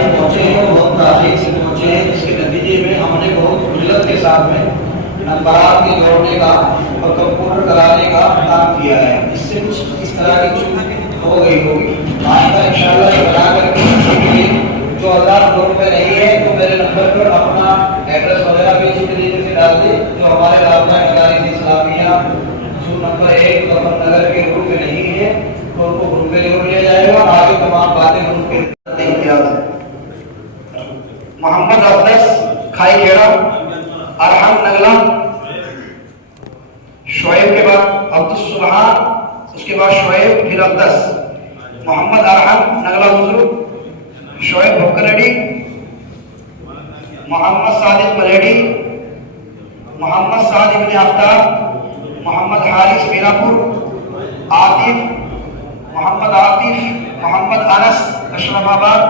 तारीख पहुंचे हैं वो बहुत तारीख से पहुंचे हैं, जिसके नतीजे में हमने बहुत उल्लत के साथ में नंबरात के जोड़ने का और कंप्यूटर कराने का काम किया है। इससे कुछ इस तरह की चूक हो गई होगी। आइंदा इंशाअल्लाह ये बना करके इसके लिए जो 1000 लोग में नहीं है तो मेरे नंबर पर अपना एड्रेस वगैरह भी इसके लिए से डाल दे। जो हमारे राबता मदारिस इस्लामिया जो नंबर 1 दफन नगर के ग्रुप में नहीं है तो उनको ग्रुप में जोड़ लिया जाएगा और आगे तमाम बातें उनके मोहम्मद अब्दस खाई खेड़ा अरहम नगला, शोएब के बाद अब्दुस सुबहान, उसके बाद शोएब फिर अब्दस, मोहम्मद अरहम नगला हुजूर, शोएब भुक्करेडी, मोहम्मद सादिक मलेडी, मोहम्मद साद इब्ने आफ्ताब, मोहम्मद हारिस मीरापुर, आतिफ मोहम्मद आतिफ, मोहम्मद अनस अशरफाबाद,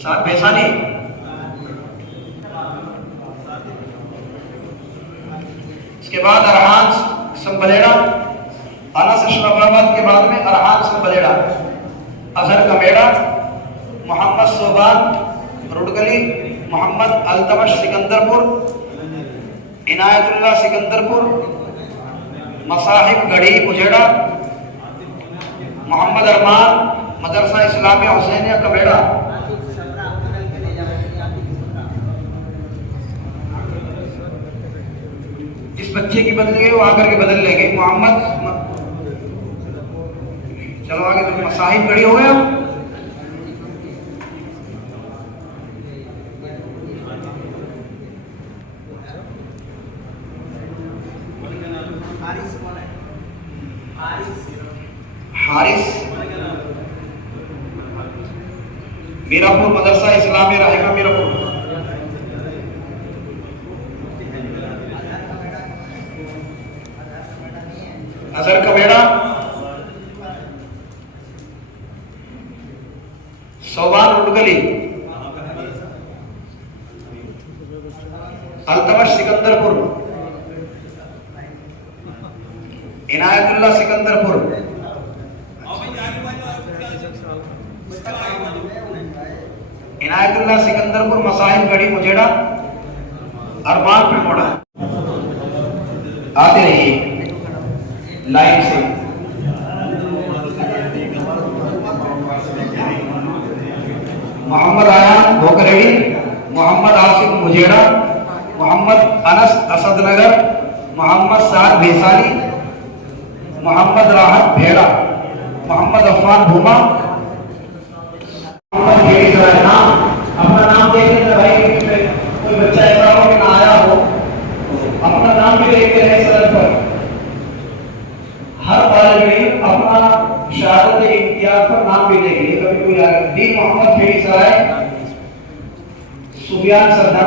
साद बेसानी, इसके बाद अरहान संबलेड़ा, अनस अशरफाबाद के बाद में अरहान संबलेड़ा, अजहर कमेड़ा, मोहम्मद सोबान रुडगली, मोहम्मद अल्तमश सिकंदरपुर, इनायतुल्लाह सिकंदरपुर, मसाहिब गढ़ी उजेड़ा, मोहम्मद अरमान मदरसा इस्लामिया हुसैनिया कमेड़ा, इस बच्चे की बदली वो आकर के बदल लेंगे। मोहम्मद चलो आगे तो मसाहिब गढ़ी हो गया। हारिस मीरापुर मदरसा इस्लामिया रहेगा मीरापुर, अजहर कमेड़ा, सोबान रुडगली, अल्तमश सिकंदरपुर, इनायतुल्लाह सिकंदरपुर, इनायतुल्लाह सिकंदरपुर, मसाहिब गढ़ी मुजेड़ा, अरमान पिमोड़ा। आते रहिए लाइन से। मोहम्मद आयान भोकरेडी, मोहम्मद आसिफ मुजेड़ा, मोहम्मद अनस असदनगर, मोहम्मद साद भेसाली, मोहम्मद राहत भेड़ा, मोहम्मद अफान भूमा, नाम अपना नाम देख लेते भाई, कोई बच्चा ऐसा हो कि ना आया हो अपना नाम भी देखते रहे सदर पर। हर तालिब इल्म अपना शहादत इम्तियाज पर नाम भी देंगे। कभी कोई डी मोहम्मद खेड़ी सराय, सुफियान सरदार।